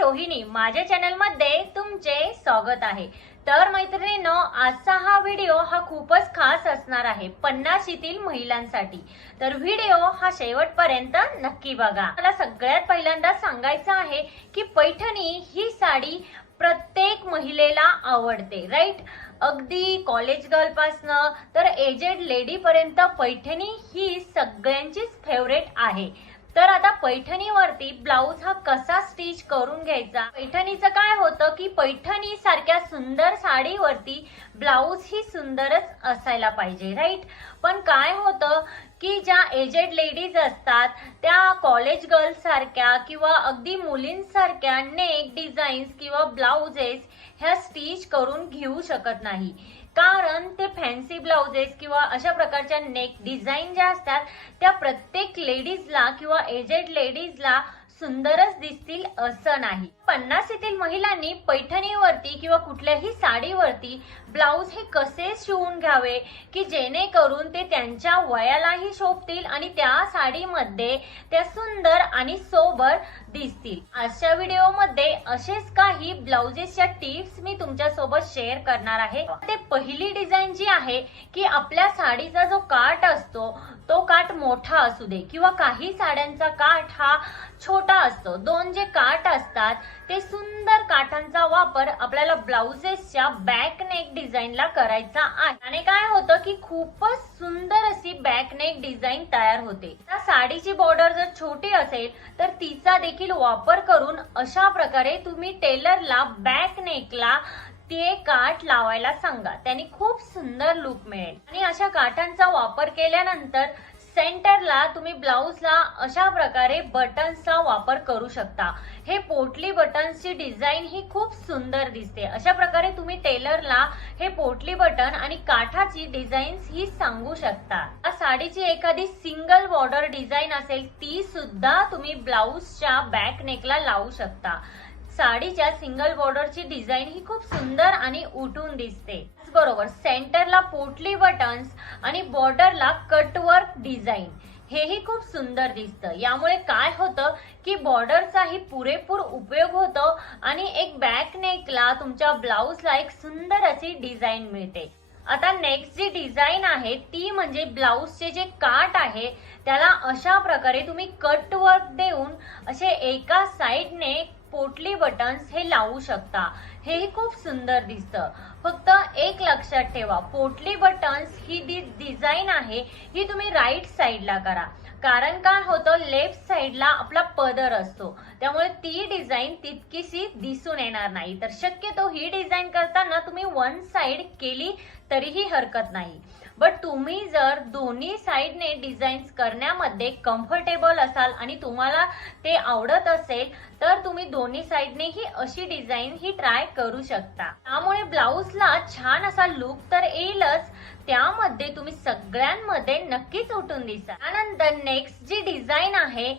रोहिणी, माझ्या चॅनल मध्ये तुमचे स्वागत आहे। तर मैत्रिणींनो, आजचा हा व्हिडिओ खूपच खास असणार आहे 50शीतील महिलांसाठी। तर व्हिडिओ शेवटपर्यंत नक्की बघा। मला सगळ्यात पहिल्यांदा सांगायचं आहे की पैठणी ही साडी प्रत्येक महिलेला आवडते, राईट। अगदी कॉलेज गर्ल पासन तर एजेड लेडी पर्यंत पैठणी ही सगळ्यांचीच फेवरेट आहे। तर आता पैठणीवरती ब्लाउज कसा स्टिच करून घ्यायचा। पैठणीचं काय होतं की पैठणी सारख्या सुंदर साडीवरती ब्लाउज ही सुंदरच असायला पाहिजे, राईट। पण काय होतं की ज्या एजेड लेडीज असतात त्या कॉलेज गर्ल्स सारख्या किंवा अगदी मुलींसारख्या नेक डिझाईन्स किंवा ब्लाउजेस ह्या स्टिच करून घेऊ शकत नाही, कारण ते फॅन्सी ब्लाउजेस किंवा अशा प्रकारच्या नेक डिझाईन ज्या असतात त्या प्रत्येक लेडीजला किंवा एजेड लेडीजला सुंदरच दिसतील असं नाही। 50शीतील महिलांनी पैठणीवरती किंवा कुठल्याही साडीवरती ब्लाउज हे कसे शिवून घ्यावे की जेणेकरून ते त्यांच्या वयालाही शोभतील आणि त्या साडीमध्ये त्या सुंदर आणि सोबर दिसतील। आजच्या व्हिडिओमध्ये असेच काही ब्लाउजेसच्या टिप्स मी तुमच्या सोबत शेअर करणार आहे। ते पहिली डिझाईन जी आहे की आपल्या साडीचा जो काठ असतो तो काठ मोठा असू दे किंवा काही साड्यांचा काठ हा छोटा असतो, दोन जे काठ असतात ते सुंदर काठांचा वापर आपल्याला ब्लाउजेसच्या बॅक नेक डिझाईनला करायचा आहे। आणि काय होतं की खूपच सुंदर अशी बॅक नेक डिझाईन तयार होते। त्या साडीची बॉर्डर जर छोटी असेल तर तिचा देखील वापर करून अशा प्रकारे तुम्ही टेलरला बॅक नेकला ते काठ लावायला सांगा, त्याने खूप सुंदर लुक मिळेल। आणि अशा काठांचा वापर केल्यानंतर सेंटरला तुम्ही ब्लाउजला अशा प्रकारे बटन्सचा वापर करू शकता। हे पोटली बटन्सची डिझाईन ही खूप सुंदर दिसते। अशा प्रकारे तुम्ही टेलरला हे पोटली बटन आणि काठाची डिझाईन्स ही सांगू शकता। या साडीची एखादी सिंगल बॉर्डर डिझाईन असेल ती सुद्धा तुम्ही ब्लाउजच्या बॅक नेकला लावू शकता। साडीच्या सिंगल बॉर्डरची डिझाईन ही खूप सुंदर आणि उठून दिसते। बरोबर सेंटरला पोटली बटन्स आणि बॉर्डरला कटवर्क डिझाईन हेही खूप सुंदर दिसतं। यामुळे काय होतं की बॉर्डरचाही पुरेपूर उपयोग होतो आणि एक बॅक नेकला तुमच्या ब्लाउजला एक सुंदर अशी डिझाईन मिळते। आता नेक्स्ट जी डिझाईन आहे ती म्हणजे ब्लाउजचे जे काठ आहे त्याला अशा प्रकारे तुम्ही कटवर्क देऊन असे एका साइडने पोटली बटन्स हे लावू शकता। हे खूप सुंदर दिसतं। फक्त एक लक्षात ठेवा, पोटली बटन्स ही डिझाईन आहे ही तुम्ही राईट साइडला करा, कारण काय होतं लेफ्ट साइडला आपला पदर असतो, त्यामुळे ती डिझाईन तितकीशी दिसून येणार नाही। तर शक्यतो ही डिझाईन करताना तुम्ही वन साइड केली तरीही हरकत नाही। बट तुम्ही जर दोन्ही साइडने डिझाईन्स करण्यामध्ये कम्फर्टेबल असाल आणि तुम्हाला ते आवडत असेल तर तुम्ही दोन्ही साइडने ही अशी डिझाईन ही ट्राय करू शकता। त्यामुळे ब्लाउजला छान असा लुक तर येईलच, त्यामध्ये तुम्ही सगळ्यांमध्ये नक्कीच उठून दिसा। त्यानंतर नेक्स्ट जी डिझाईन आहे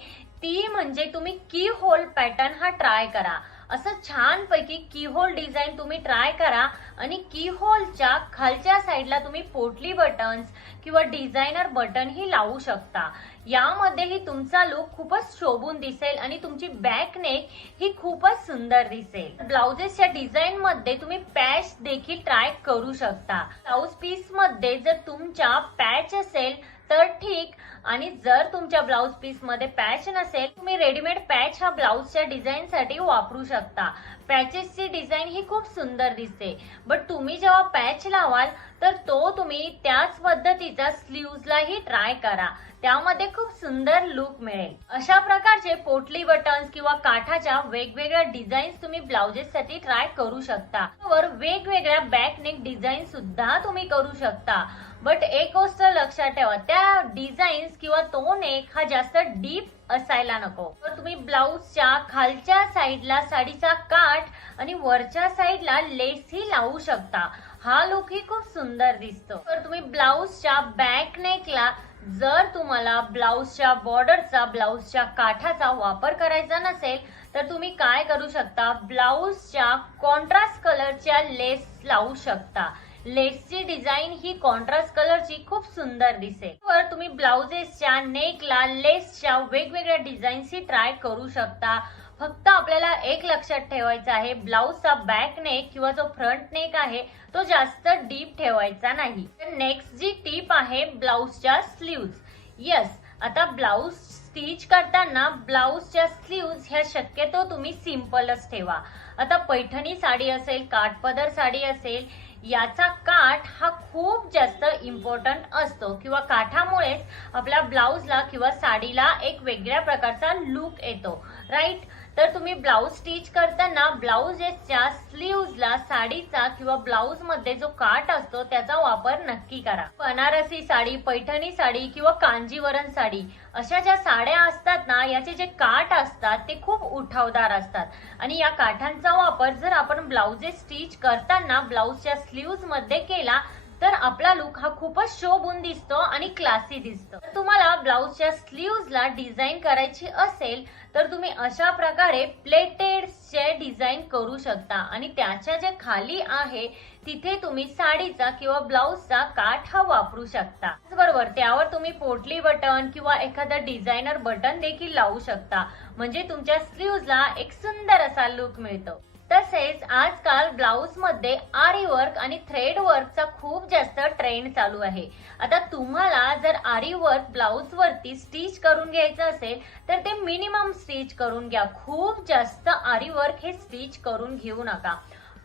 ती म्हणजे तुम्ही की होल पॅटर्न ट्राय करा। असं छान पैकी की होल डिझाईन तुम्ही ट्राय करा आणि की होलच्या खालच्या साइडला तुम्ही पोटली बटन्स किंवा डिझायनर बटन ही लावू शकता। यामध्येही तुमचा लुक खूपच शोभून दिसेल आणि तुमची बॅक नेक ही खूपच सुंदर दिसेल। ब्लाउजेसच्या डिझाईन मध्ये तुम्ही पॅच देखील ट्राय करू शकता। ब्लाउज पीस मध्ये जर तुमच्या पॅच असेल तर ठीक, आणि जर तुमच्या ब्लाउज पीस मध्ये पॅच नसेल तुम्ही रेडीमेड पॅच ब्लाउजच्या डिझाईन साठी वापरू शकता। पॅचेसची डिझाईन ही खूप सुंदर दिसते, बट तुम्ही जेव्हा पॅच लावाल तर तो तुम्ही त्याच पद्धतीचा स्लीव्हजलाही ट्राय करा, त्यामध्ये खूप सुंदर लुक मिळेल। अशा प्रकारचे पोटली बटन्स किंवा काठाच्या वेगवेगळ्या डिझाईन्स तुम्ही ब्लाउजेस साठी ट्राय करू शकता। वर वेगवेगळ्या बॅक नेक डिझाईन सुद्धा तुम्ही करू शकता। बट एक गोष्ट लक्षात ठेवा, त्या डिझाईन्स किंवा तो नेक जास्त डीप असायला नको। तर तुम्ही ब्लाउजच्या खालच्या साइडला साडीचा काठ आणि वरच्या साइडला लेस ही लावू शकता। हा लुक ही खूप सुंदर दिसतो। तर तुम्ही ब्लाउजच्या बॅक नेकला जर तुम्हाला ब्लाउजच्या बॉर्डरचा ब्लाउजच्या काठाचा वापर करायचा नसेल तर तुम्ही काय करू शकता, ब्लाउजच्या कॉन्ट्रास्ट कलरच्या लेस लावू शकता। लेसची डिझाईन ही कॉन्ट्रास्ट कलरची खूप सुंदर दिसेल। वर तुम्ही ब्लाउजेसच्या नेकला लेसच्या वेगवेगळ्या डिझाईन्स ही ट्राय करू शकता। फक्त आपल्याला एक लक्षात ठेवायचं आहे, ब्लाउजचा बॅक नेक किंवा जो फ्रंट नेक आहे तो जास्त डीप ठेवायचा नाही. तर नेक्स्ट जी टिप आहे ब्लाउजच्या स्लीव्ज. यस, आता ब्लाउज स्टिच करताना ब्लाउजच्या स्लीव्ज ह्या शक्यतो तुम्ही सिंपलच ठेवा. आता पैठणी साडी असेल, काठपदर साडी असेल, याचा काठ हा खूप जास्त इम्पॉर्टंट असतो किंवा काठामुळेच आपल्या ब्लाउजला किंवा साडीला एक वेगळ्या प्रकारचा लुक येतो, राईट. तर तुम्ही ब्लाउज स्टिच करताना ब्लाउजेसच्या स्लीव्जला साडीचा किंवा ब्लाउज मध्ये जो काठ असतो त्याचा वापर नक्की करा. बनारसी साडी, पैठणी साडी किंवा कांजीवरम साडी अशा ज्या साड्या असतात ना, याचे जे काठ असतात ते खूप उठावदार असतात आणि या काठांचा वापर जर आपण ब्लाउजेस स्टिच करताना ब्लाउजच्या स्लीव्ज मध्ये केला तर आपला लुक हा खूपच शोभून दिसतो आणि क्लासी दिसतो. तुम्हाला ब्लाउजच्या स्लीव्जला डिझाईन करायची असेल तर तुम्ही अशा प्रकारे प्लेटेड चे डिझाईन करू शकता आणि त्याच्या जे खाली आहे तिथे तुम्ही साडीचा किंवा ब्लाउजचा काठ हा वापरू शकता. बरोबर, त्यावर तुम्ही पोटली बटन किंवा एखादं डिझायनर बटन देखील लावू शकता, म्हणजे तुमच्या स्लीव्जला एक सुंदर असा लुक मिळतो. तसेच आजकाल ब्लाउज मध्ये आरी वर्क आणि थ्रेड वर्कचा खूप जास्त ट्रेंड चालू आहे. आता तुम्हाला जर आरी वर्क ब्लाउज वरती स्टिच करून घ्यायचं असेल तर ते मिनिमम स्टिच करून घ्या. खूप जास्त आरी वर्क हे स्टिच करून घेऊ नका.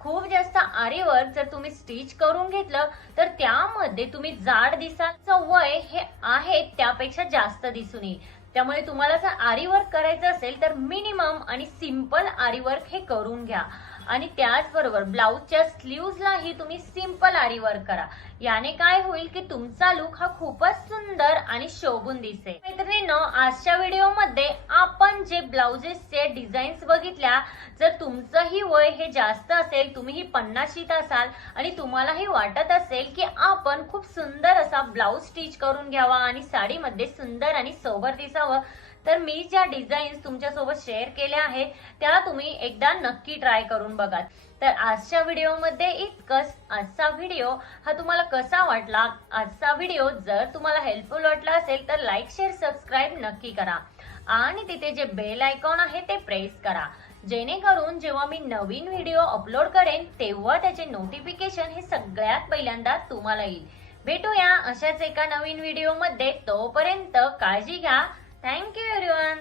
खूप जास्त आरी वर्क जर तुम्ही स्टिच करून घेतलं तर त्यामध्ये तुम्ही जाड दिसायचं वय हे आहे त्यापेक्षा जास्त दिसून येईल. त्यामुळे तुम्हाला जर आरी वर्क करायचं असेल तर मिनिमम आणि सिंपल आरी वर्क हे करून घ्या आणि त्याचबरोबर ब्लाउजच्या स्लीव्जलाही तुम्ही सिंपल आरी वर्क करा. याने काय होईल की तुमचा लुक हा खूपच सुंदर आणि शोभून दिसेल. मैत्रिणींनो, आजच्या व्हिडिओमध्ये आपण जे ब्लाउजेसचे डिझाईन्स बघितल्या, जर तुमचंही वय हे जास्त असेल, तुम्हीही 50शीत असाल आणि तुम्हालाही वाटत असेल की आपण खूप सुंदर असा ब्लाउज स्टिच करून घ्यावा आणि साडीमध्ये सुंदर आणि सोबर दिसावं, तर मी ज्या डिझाईन्स तुमच्यासोबत शेअर केल्या आहेत त्या तुम्ही एकदा नक्की ट्राय करून बघा. तर आजच्या व्हिडिओमध्ये इतकंच. आजचा व्हिडिओ हा तुम्हाला कसा वाटला? आजचा व्हिडिओ जर तुम्हाला हेल्पफुल वाटला असेल तर लाईक, शेअर, सबस्क्राईब नक्की करा आणि तिथे जे बेल आयकॉन आहे ते प्रेस करा, जेणेकरून जेव्हा मी नवीन व्हिडिओ अपलोड करेन तेव्हा त्याचे नोटिफिकेशन हे सगळ्यात पहिल्यांदा तुम्हाला येईल. भेटूया अशाच एका नवीन व्हिडिओमध्ये. तोपर्यंत काळजी घ्या. Thank you everyone.